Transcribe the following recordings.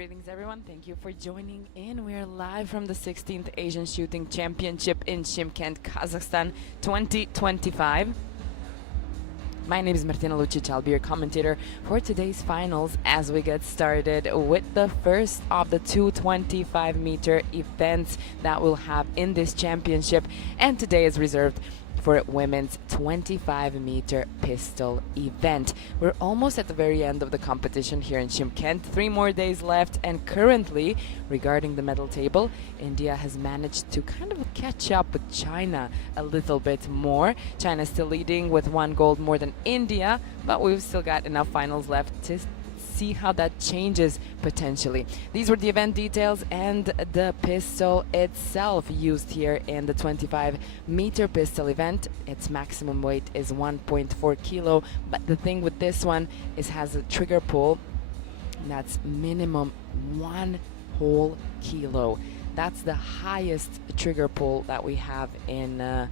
Greetings everyone, thank you for joining in. We're live from the 16th Asian Shooting Championship in Shymkent, Kazakhstan 2025. My name is Martina Lucic, I'll be your commentator for today's finals as we get started with the first of the two 25-meter events that we'll have in this championship, and today is reserved for women's 25-meter pistol event. We're almost at the very end of the competition here in Shymkent. 3 more days left, and currently, regarding the medal table, India has managed to kind of catch up with China a little bit more. China is still leading with 1 gold more than India, but we've still got enough finals left to see how that changes potentially. These were the event details and the pistol itself used here in the 25-meter pistol event. Its maximum weight is 1.4 kilo, but the thing with this one is has a trigger pull that's minimum 1 whole kilo. That's the highest trigger pull that we have in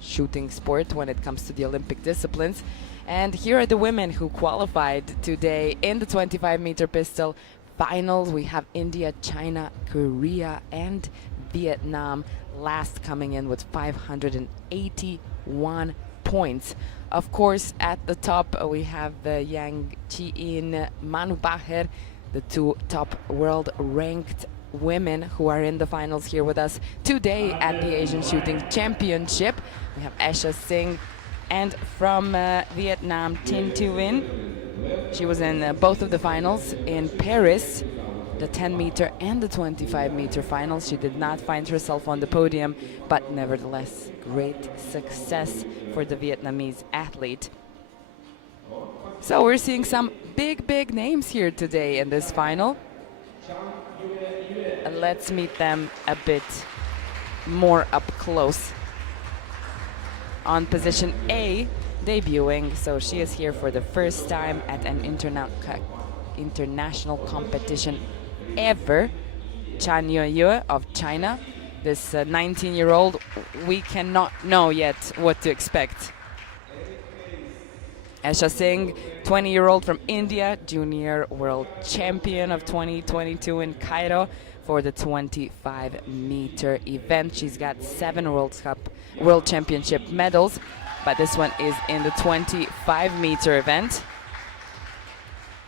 shooting sport when it comes to the Olympic disciplines. And here are the women who qualified today in the 25-meter pistol finals. We have India, China, Korea, and Vietnam last coming in with 581 points. Of course, at the top we have Yang Chi-in, Manu Baher, the 2 top world ranked women who are in the finals here with us today at the Asian Shooting Championship. We have Aisha Singh, and from Vietnam, Tin Tu Vinh. She was in both of the finals in Paris, the 10-meter and the 25-meter finals. She did not find herself on the podium, but nevertheless, great success for the Vietnamese athlete. So we're seeing some big names here today in this final. Let's meet them a bit more up close. On position A, debuting, so she is here for the first time at an international competition ever. Chan Yue of China. This 19-year-old, we cannot know yet what to expect. Aisha Singh, 20-year-old from India, junior world champion of 2022 in Cairo for the 25-meter event. She's got 7 World Championship medals, but this one is in the 25-meter event.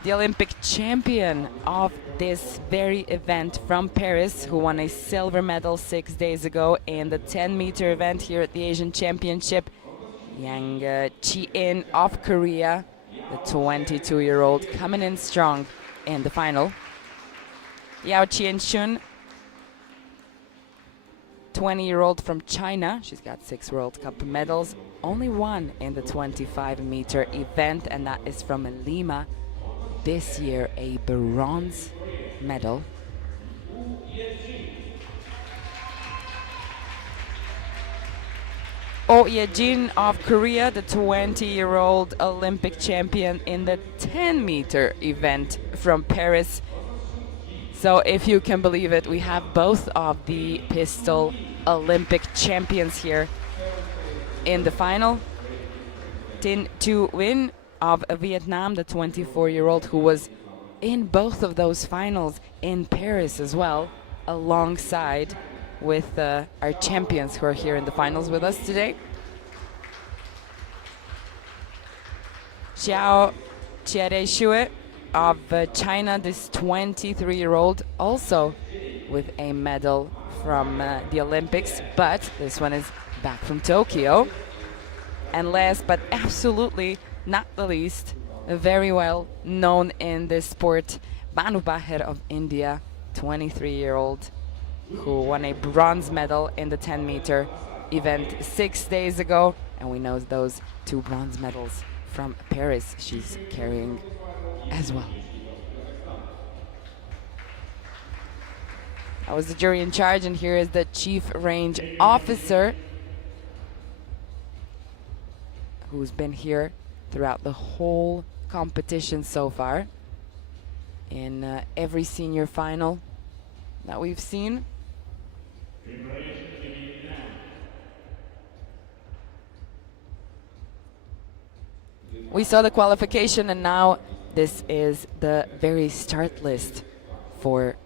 The Olympic champion of this very event from Paris, who won a silver medal 6 days ago in the 10-meter event here at the Asian Championship, Yang Chi-in of Korea, the 22-year-old, coming in strong in the final. Yao Chien-shun, 20-year-old from China. She's got 6 World Cup medals, only 1 in the 25-meter event, and that is from Lima. This year, a bronze medal. Oh Ye-jin of Korea, the 20-year-old Olympic champion in the 10-meter event from Paris. So if you can believe it, we have both of the pistol Olympic champions here in the final. Tin Tu Vinh of Vietnam, the 24-year-old who was in both of those finals in Paris as well, alongside with our champions who are here in the finals with us today. Xiao Qiareishue of China, this 23-year-old, also with a medal from the Olympics, but this one is back from Tokyo. And last but absolutely not the least, very well known in this sport, Banu Baher of India, 23-year-old, who won a bronze medal in the 10-meter event 6 days ago. And we know those 2 bronze medals from Paris she's carrying as well. I was the jury in charge, and here is the chief range officer, who's been here throughout the whole competition so far in every senior final that we've seen. We saw the qualification, and now this is the very start list for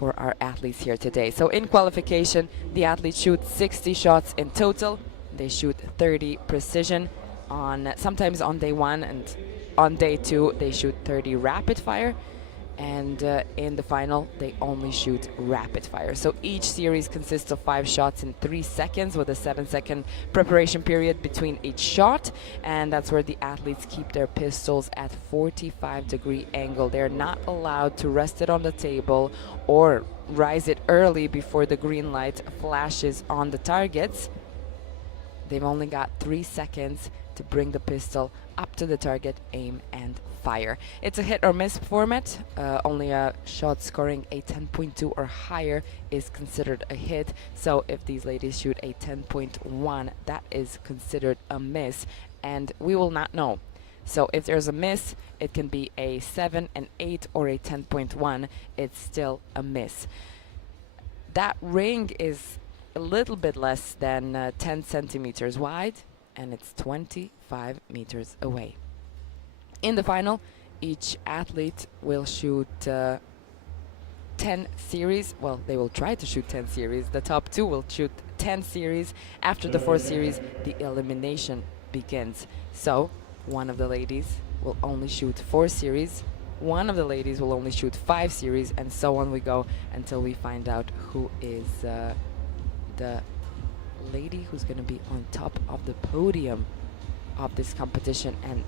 our athletes here today. So in qualification, the athletes shoot 60 shots in total. They shoot 30 precision sometimes on day 1, and on day 2 they shoot 30 rapid fire, and in the final they only shoot rapid fire. So each series consists of 5 shots in 3 seconds with a 7-second preparation period between each shot, and that's where the athletes keep their pistols at 45-degree angle. They're not allowed to rest it on the table or rise it early before the green light flashes on the targets. They've only got 3 seconds to bring the pistol up to the target, aim, and fire. It's a hit or miss format. Only a shot scoring a 10.2 or higher is considered a hit. So if these ladies shoot a 10.1, that is considered a miss, and we will not know. So if there's a miss, it can be a 7, an 8, or a 10.1. It's still a miss. That ring is a little bit less than 10 centimeters wide, and it's 25 meters away. In the final, each athlete will shoot 10 series. Well, they will try to shoot 10 series. The top 2 will shoot 10 series. After the 4th series, the elimination begins. So one of the ladies will only shoot 4 series. One of the ladies will only shoot 5 series, and so on we go until we find out who is the lady who's going to be on top of the podium of this competition. And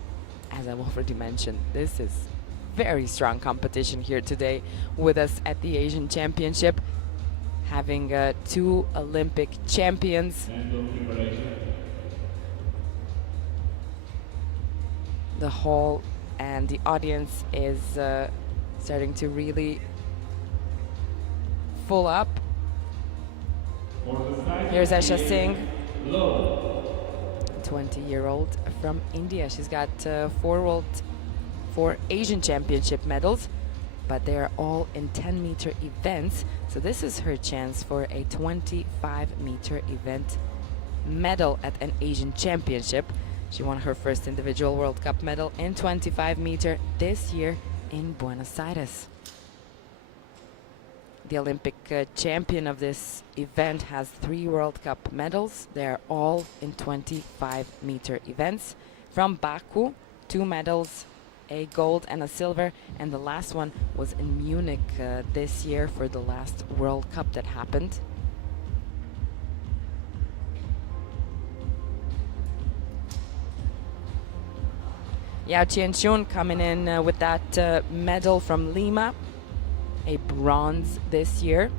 as I've already mentioned, this is very strong competition here today with us at the Asian Championship, having 2 Olympic champions. The hall and the audience is starting to really full up. Here's Asha Singh, 20-year-old from India. She's got 4 Asian Championship medals, but they are all in 10-meter events. So this is her chance for a 25-meter event medal at an Asian Championship. She won her first individual World Cup medal in 25-meter this year in Buenos Aires. The Olympic champion of this event has 3 World Cup medals. They're all in 25-meter events. From Baku, 2 medals, a gold and a silver, and the last one was in Munich this year for the last World Cup that happened. Yao Qianxun coming in with that medal from Lima, a bronze this year.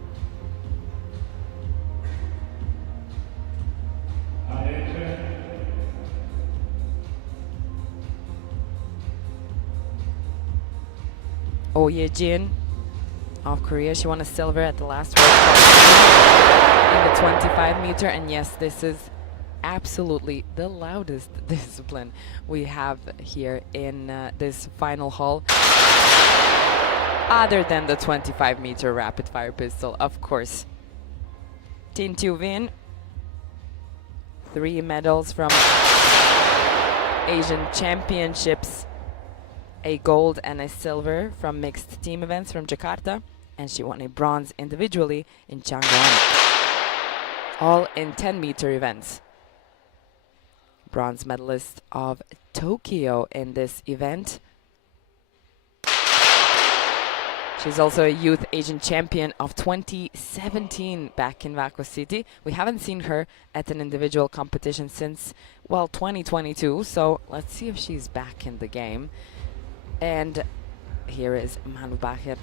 Oh Ye-jin of Korea, she won a silver at the last World Cup in the 25-meter, and yes, this is absolutely the loudest discipline we have here in this final hall, other than the 25-meter rapid fire pistol, of course. Tin Tu Vin, 3 medals from Asian Championships, a gold and a silver from mixed team events from Jakarta, and she won a bronze individually in Changwon, all in 10-meter events. Bronze medalist of Tokyo in this event. She's also a youth Asian champion of 2017 back in Vaco City. We haven't seen her at an individual competition since, well, 2022. So let's see if she's back in the game. And here is Manu Bacher,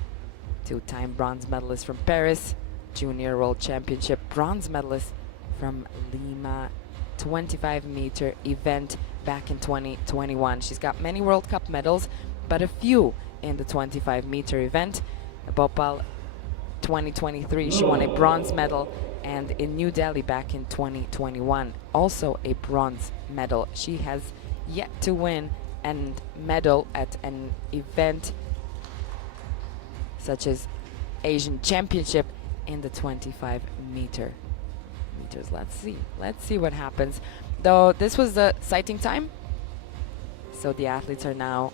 two-time bronze medalist from Paris, Junior World Championship bronze medalist from Lima 25-meter event back in 2021. She's got many World Cup medals, but a few in the 25-meter event. Bhopal 2023, she won a bronze medal, and in New Delhi back in 2021, also a bronze medal. She has yet to win a medal at an event such as Asian Championship in the 25 meters. Let's see what happens. Though this was the sighting time, so the athletes are now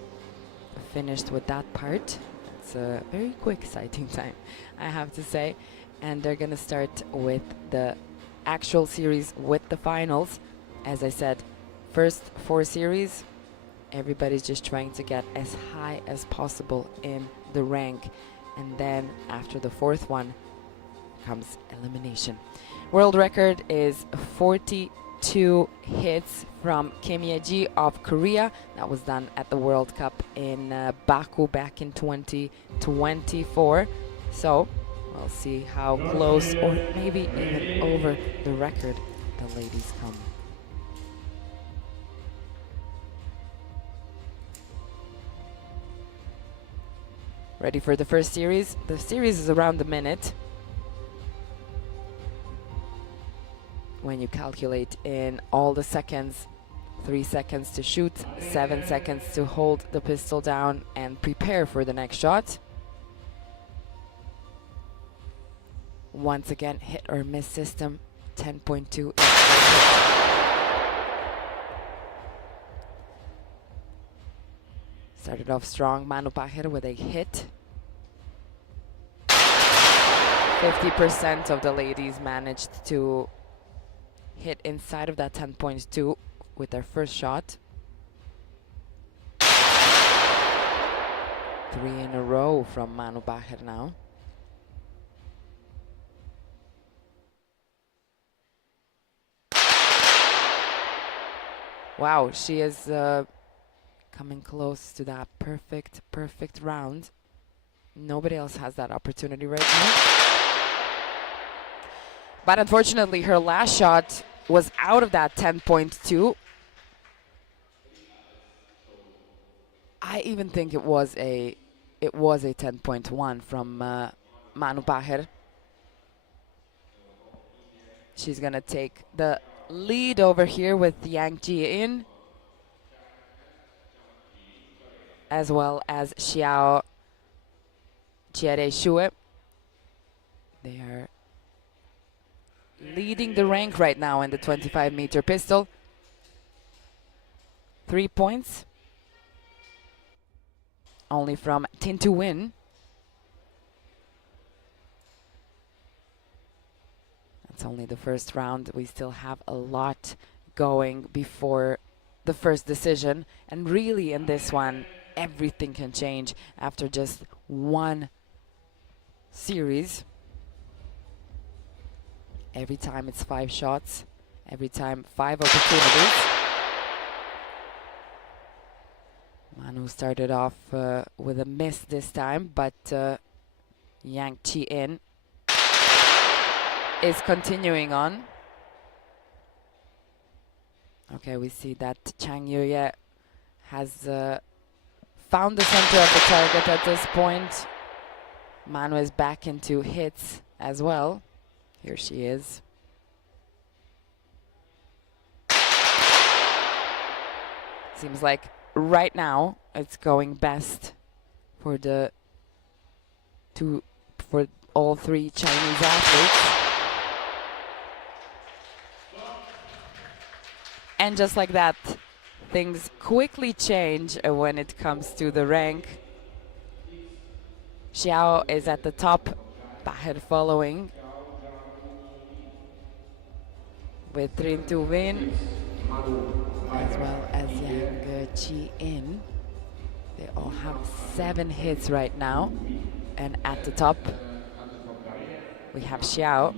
finished with that part. It's a very quick sighting time, I have to say. And they're gonna start with the actual series with the finals. As I said, first 4 series, everybody's just trying to get as high as possible in the rank. And then after the 4th one comes elimination. World record is 42 hits from Kim Ye-ji of Korea. That was done at the World Cup in Baku back in 2024. So we'll see how close or maybe even over the record the ladies come. Ready for the first series? The series is around a minute. When you calculate in all the seconds, 3 seconds to shoot, 7 seconds to hold the pistol down and prepare for the next shot. Once again, hit or miss system, 10.2. Started off strong, Manu Bacher with a hit. 50% of the ladies managed to hit inside of that 10.2 with their first shot. 3 in a row from Manu Bacher now. Wow, she is coming close to that perfect round. Nobody else has that opportunity right now. But unfortunately, her last shot was out of that 10.2. I even think it was a 10.1 from Manu Bacher. She's gonna take the lead over here with Yang Ji-in, as well as Xiao Jie-Shui. They are leading the rank right now in the 25-meter pistol. 3 points. Only from Tin to win. That's only the first round. We still have a lot going before the first decision. And really in this one, everything can change after just one series. Every time it's 5 shots, every time 5 opportunities. Manu started off with a miss this time, but Yang Ji-in is continuing on. Okay, we see that Chang Yuye has found the center of the target at this point. Manu is back into hits as well. Here she is. Seems like right now it's going best for for all 3 Chinese athletes. And just like that, things quickly change when it comes to the rank. Xiao is at the top, Bacher following, with Trin to win. as well as Yang Chi-in. They all have 7 hits right now. And at the top, we have Xiao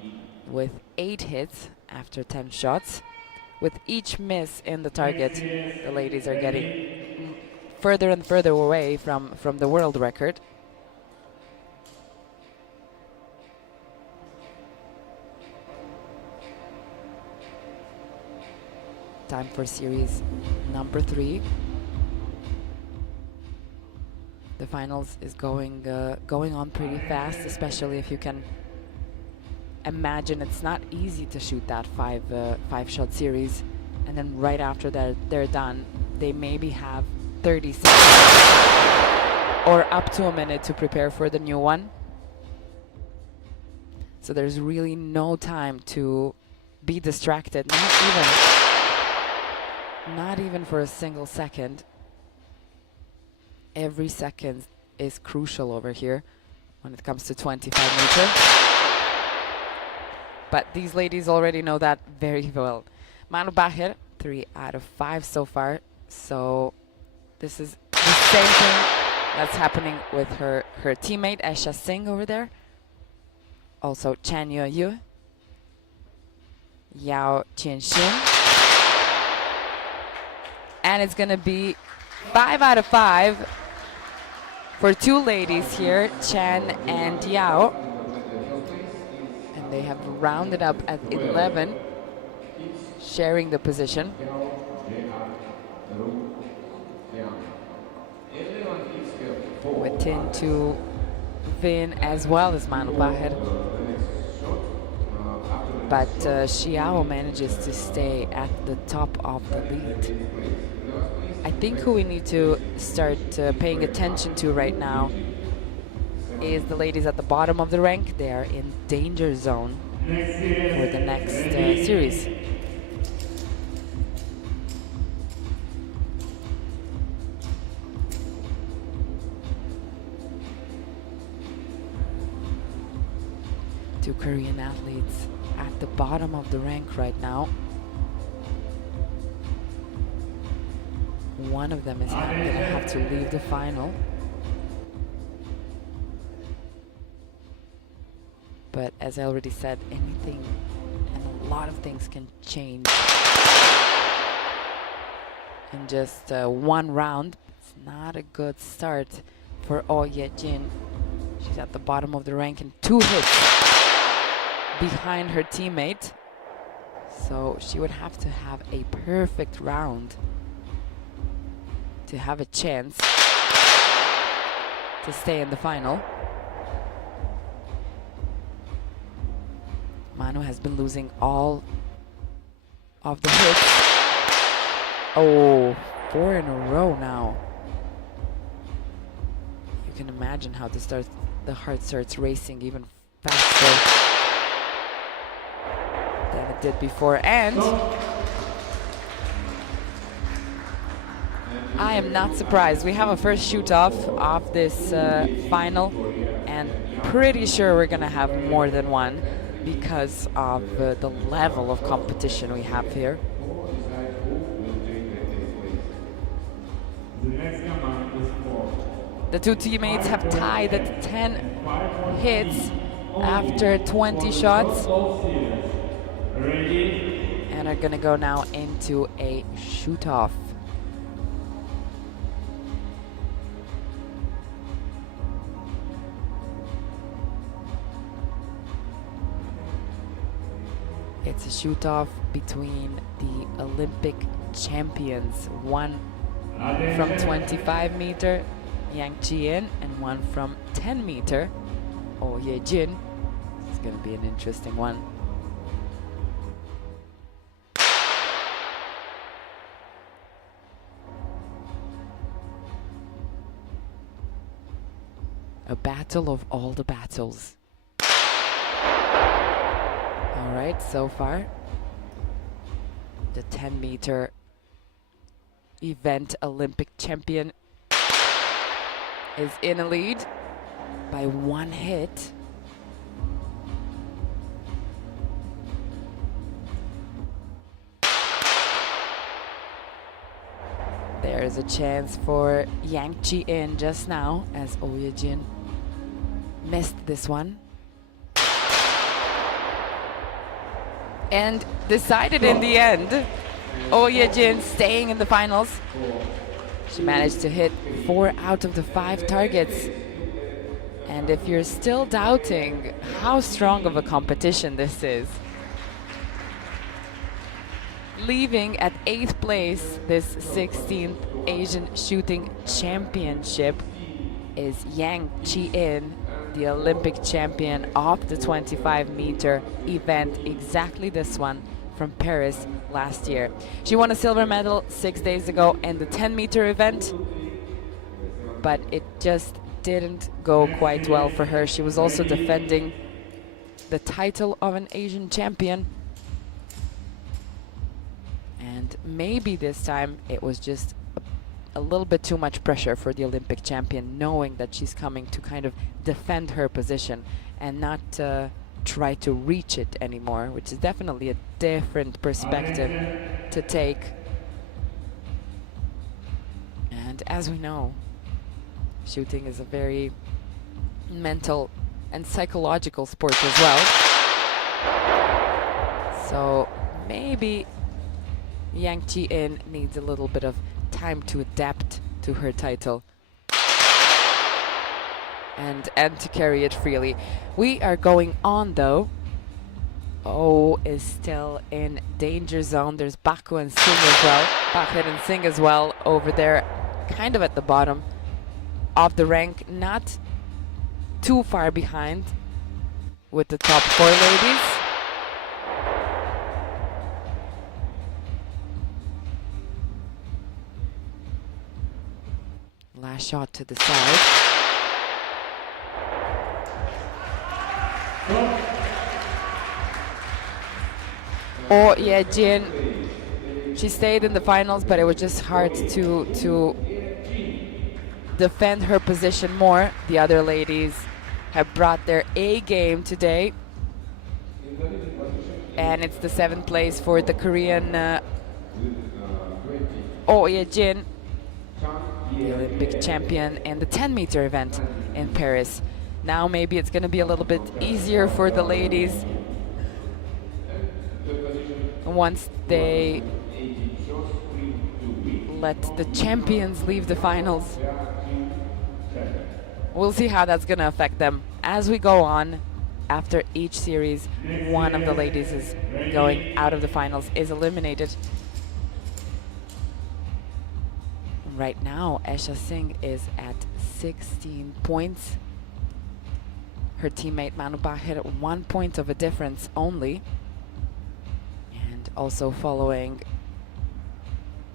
with 8 hits after 10 shots. With each miss in the target, the ladies are getting further and further away from the world record. Time for series number 3. The finals is going on pretty fast, especially if you can imagine it's not easy to shoot that 5-shot series, and then right after that they're done. They maybe have 30 seconds or up to a minute to prepare for the new one. So there's really no time to be distracted, not even for a single second. Every second is crucial over here when it comes to 25 meter. But these ladies already know that very well. Manu Bacher, 3 out of 5 so far. So this is the same thing that's happening with her teammate Aisha Singh over there. Also Chan Yu, Yao Qianxin. And it's gonna be 5 out of 5 for 2 ladies here, Chan and Yao. And they have rounded up at 11, sharing the position. With Tin to Vin as well as Manu Baher. But Xiao manages to stay at the top of the lead. I think who we need to start paying attention to right now is the ladies at the bottom of the rank. They are in danger zone for the next series. Two Korean athletes at the bottom of the rank right now. One of them is going to have to leave the final. But as I already said, anything and a lot of things can change in just one round. It's not a good start for Oh Ye-jin. She's at the bottom of the rank and 2 hits behind her teammate. So she would have to have a perfect round to have a chance to stay in the final. Manu has been losing all of the hits. Oh, 4 in a row now. You can imagine how the heart starts racing even faster than it did before. And I am not surprised. We have a first shoot-off of this final, and pretty sure we're gonna have more than one because of the level of competition we have here. The 2 teammates have tied at 10 hits after 20 shots and are gonna go now into a shoot-off. It's a shoot-off between the Olympic champions, one from 25 meter, Yang Chi-in, and one from 10 meter, Oh Ye-jin. It's going to be an interesting one. A battle of all the battles. All right, so far, the 10 meter event Olympic champion is in a lead by 1 hit. There's a chance for Yang Chi-in just now as Oh Ye-jin missed this one. And decided in the end. Oh Ye-jin staying in the finals. She managed to hit 4 out of the 5 targets. And if you're still doubting how strong of a competition this is, leaving at 8th place this 16th Asian Shooting Championship is Yang Chi-in, the Olympic champion of the 25-meter event, exactly this one from Paris last year. She won a silver medal 6 days ago in the 10-meter event, but it just didn't go quite well for her. She was also defending the title of an Asian champion. And maybe this time it was just a little bit too much pressure for the Olympic champion, knowing that she's coming to kind of defend her position and not try to reach it anymore, which is definitely a different perspective to take. And as we know, shooting is a very mental and psychological sport as well. So maybe Yang Chi-in needs a little bit of time to adapt to her title and to carry it freely. We are going on though. Oh is still in danger zone. There's Baku and Singh as well. Bahir and Singh as well over there, kind of at the bottom of the rank, not too far behind with the top 4 ladies. Last shot to the side. Oh Ye-jin, she stayed in the finals, but it was just hard to defend her position more. The other ladies have brought their A game today. And it's the 7th place for the Korean Oh Ye-jin, the Olympic champion in the 10-meter event in Paris. Now maybe it's going to be a little bit easier for the ladies once they let the champions leave the finals. We'll see how that's going to affect them as we go on. After each series, one of the ladies is going out of the finals, is eliminated. Right now, Esha Singh is at 16 points. Her teammate Manu Bahir at 1 point of a difference only. And also following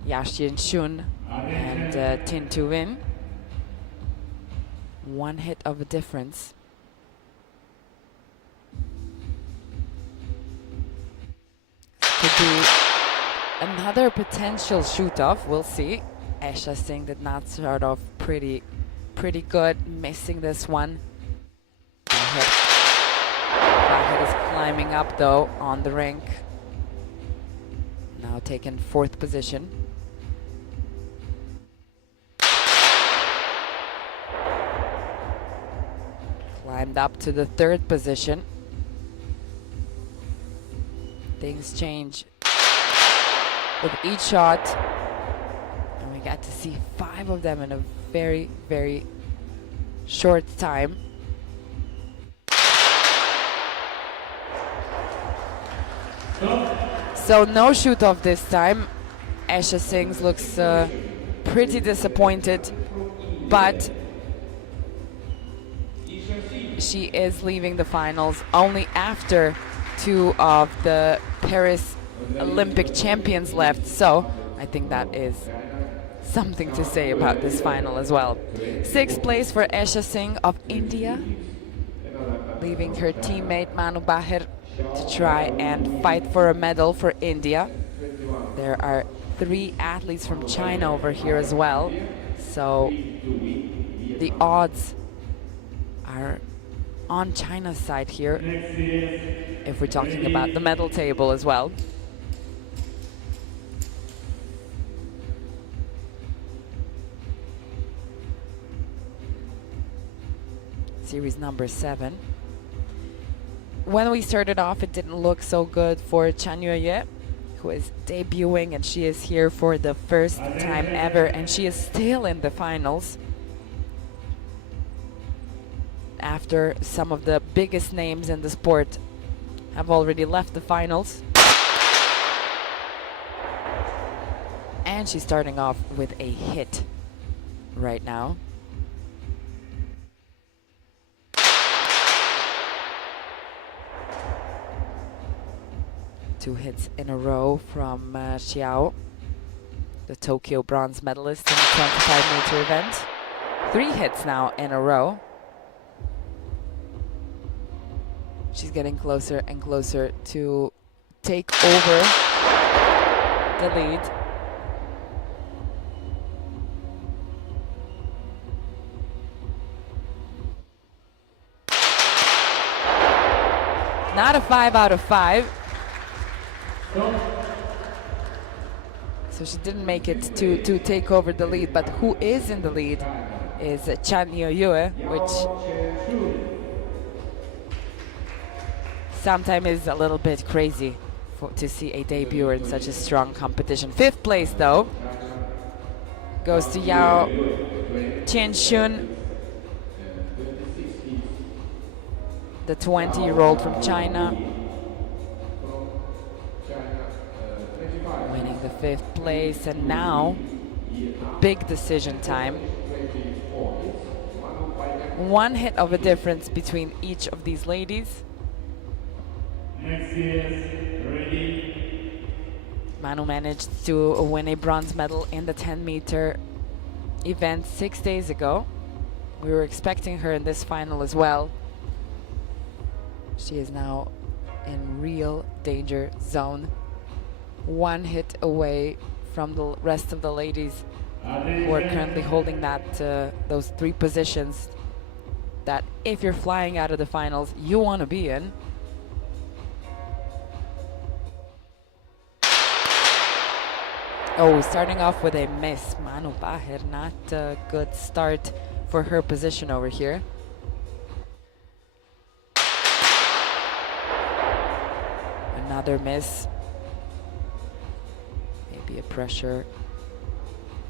Yashin Shun and Tin Tu Win. 1 hit of a difference. Could be another potential shoot-off, we'll see. Esha Singh did not start off pretty good, missing this one. Bahir is climbing up though on the rink. Now taking 4th position. Climbed up to the 3rd position. Things change with each shot. And we got to see 5 of them in a very, very short time. So no shoot off this time. Esha Singh looks pretty disappointed, but she is leaving the finals only after 2 of the Paris Olympic champions left. So I think that is something to say about this final as well. 6th place for Esha Singh of India, leaving her teammate Manu Bahir to try and fight for a medal for India. There are 3 athletes from China over here as well, so the odds are on China's side here if we're talking about the medal table as well. series number 7. When we started off, it didn't look so good for Chan Yue, who is debuting, and she is here for the first time ever, and she is still in the finals after some of the biggest names in the sport have already left the finals. And she's starting off with a hit right now. Two hits in a row from Xiao, the Tokyo bronze medalist in the 25-meter event. 3 hits now in a row. She's getting closer and closer to take over the lead. Not a 5 out of 5. So she didn't make it to take over the lead, but who is in the lead is Chan Yue, which sometimes is a little bit crazy to see a debuter in such a strong competition. 5th place though goes to Yao Tianxun, the 20-year-old from China, winning the 5th place. And now big decision time. 1 hit of a difference between each of these ladies. Manu managed to win a bronze medal in the 10-meter event 6 days ago. We were expecting her in this final as well. She is now in real danger zone. 1 hit away from the rest of the ladies who are currently holding that those 3 positions that if you're flying out of the finals, you want to be in. Oh, starting off with a miss. Manu Bahir, not a good start for her position over here. Another miss. Maybe a pressure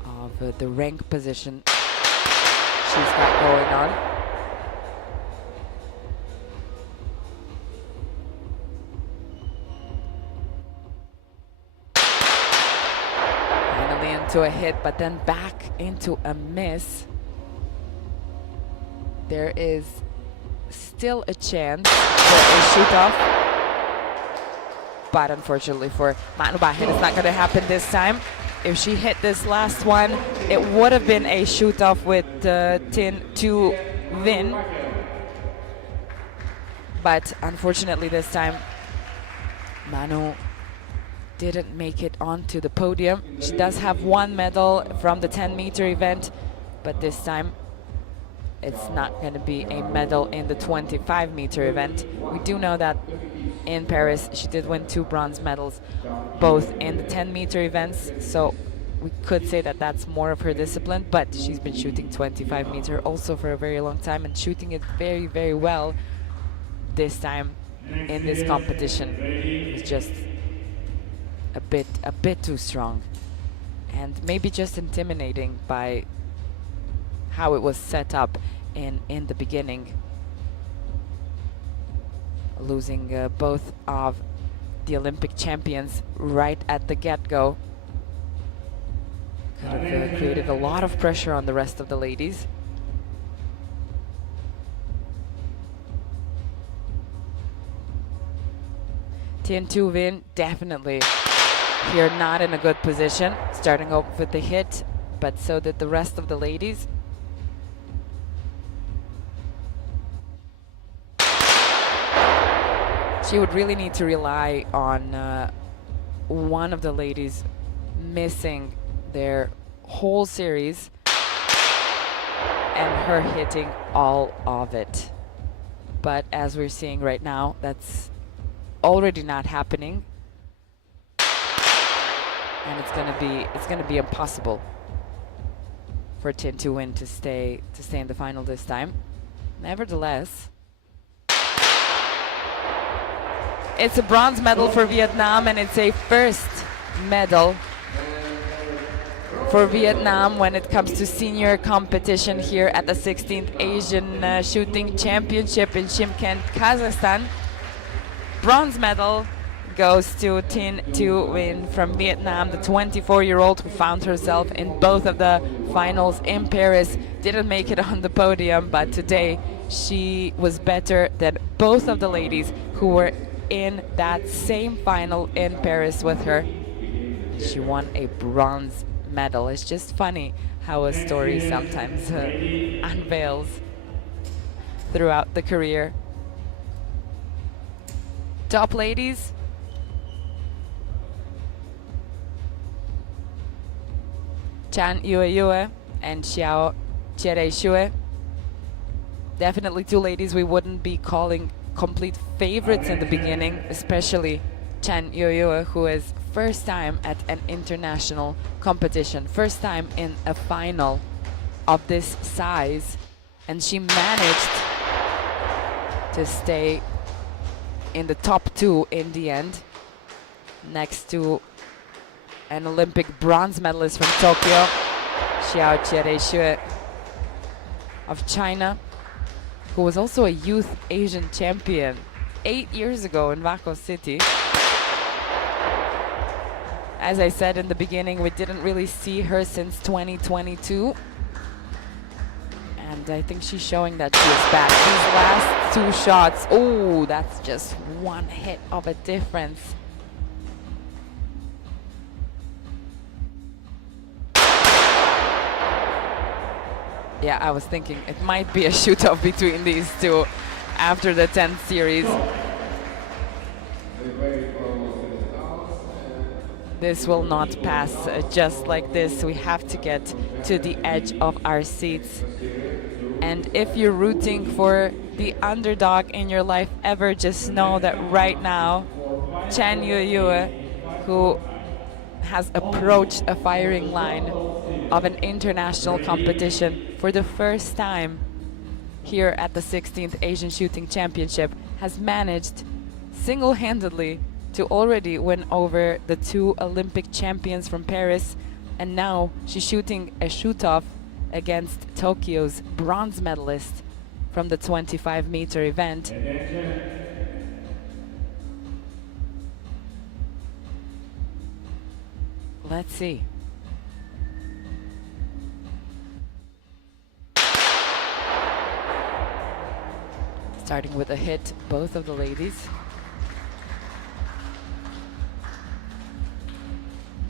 of the rank position she's got going on. To a hit, but then back into a miss. There is still a chance for a shoot-off, but unfortunately for Manu Bahir, it's not going to happen this time. If she hit this last one, it would have been a shoot-off with Tin to Vin, but unfortunately this time Manu didn't make it onto the podium. She does have 1 medal from the 10-meter event, but this time it's not going to be a medal in the 25-meter event. We do know that in Paris she did win 2 bronze medals, both in the 10-meter events, so we could say that that's more of her discipline, but she's been shooting 25-meter also for a very long time and shooting it very, very well this time in this competition. It was just a bit too strong, and maybe just intimidating by how it was set up in the beginning. Losing both of the Olympic champions right at the get-go could have created a lot of pressure on the rest of the ladies. Tien Tu Vinh definitely here not in a good position, starting off with the hit, but so did the rest of the ladies. She would really need to rely on one of the ladies missing their whole series and her hitting all of it. But as we're seeing right now, that's already not happening. And it's gonna be impossible for Tien Tu Vinh to stay in the final this time. Nevertheless, it's a bronze medal for Vietnam, and it's a first medal for Vietnam when it comes to senior competition here at the 16th Asian Shooting Championship in Shymkent, Kazakhstan. Bronze medal goes to Tin Tu Nguyen from Vietnam, the 24-year-old who found herself in both of the finals in Paris. Didn't make it on the podium, but today she was better than both of the ladies who were in that same final in Paris with her. She won a bronze medal. It's just funny how a story sometimes unveils throughout the career. Top ladies. Chan Yue and Xiao Xue. Definitely two ladies we wouldn't be calling complete favorites in the beginning, especially Chan Yue, who is first time at an international competition, first time in a final of this size, and she managed to stay in the top two in the end, next to an Olympic bronze medalist from Tokyo, Xiao Xue of China, who was also a youth Asian champion 8 years ago in Waco City. As I said in the beginning, we didn't really see her since 2022. And I think she's showing that she is back. These last two shots, oh, that's just one hit of a difference. Yeah, I was thinking it might be a shoot-off between these two after the 10th series. This will not pass just like this. We have to get to the edge of our seats. And if you're rooting for the underdog in your life ever, just know that right now, Chan Yue, who has approached a firing line of an international competition for the first time here at the 16th Asian Shooting Championship, has managed single-handedly to already win over the two Olympic champions from Paris, and now she's shooting a shoot-off against Tokyo's bronze medalist from the 25-meter event. Let's see. Starting with a hit, both of the ladies.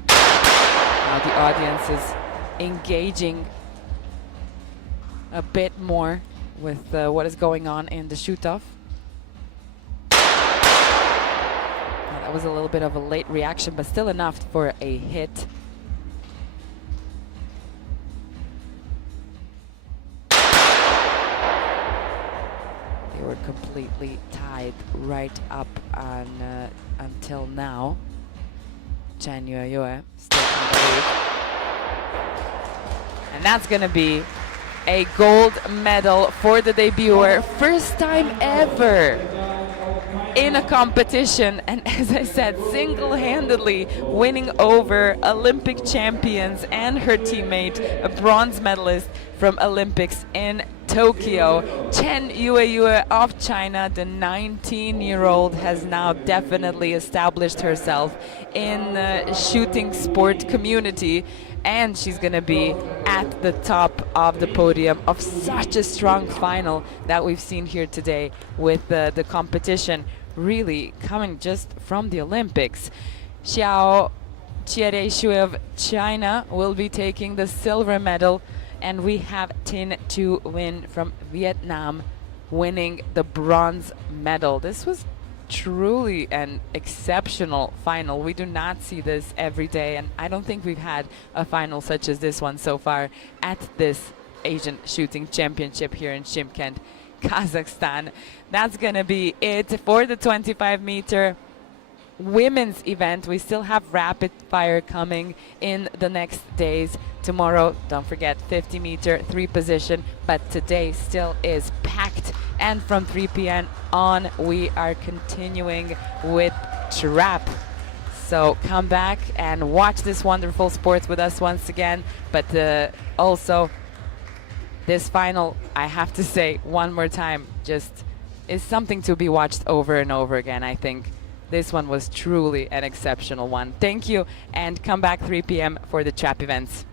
Now the audience is engaging a bit more with what is going on in the shoot-off. That was a little bit of a late reaction, but still enough for a hit. They were completely tied right up on until now. Chan Yue still in the lead. And that's going to be a gold medal for the debuter. First time ever in a competition, and as I said, single-handedly winning over Olympic champions and her teammate, a bronze medalist from Olympics in Tokyo. Chen Yue of China, the 19-year-old, has now definitely established herself in the shooting sport community, and she's going to be at the top of the podium of such a strong final that we've seen here today, with the competition really coming just from the Olympics. Xiao Xue of China will be taking the silver medal, and we have Tin Tu Nguyen from Vietnam winning the bronze medal. This was truly an exceptional final. We do not see this every day, and I don't think we've had a final such as this one so far at this Asian Shooting Championship here in Shymkent, Kazakhstan. That's gonna be it for the 25-meter women's event. We still have rapid fire coming in the next days. Tomorrow, don't forget, 50-meter, 3 position, but today still is packed. And from 3 p.m. on, we are continuing with trap. So come back and watch this wonderful sport with us once again. But also, this final, I have to say one more time, just is something to be watched over and over again. I think this one was truly an exceptional one. Thank you, and come back 3 p.m. for the trap events.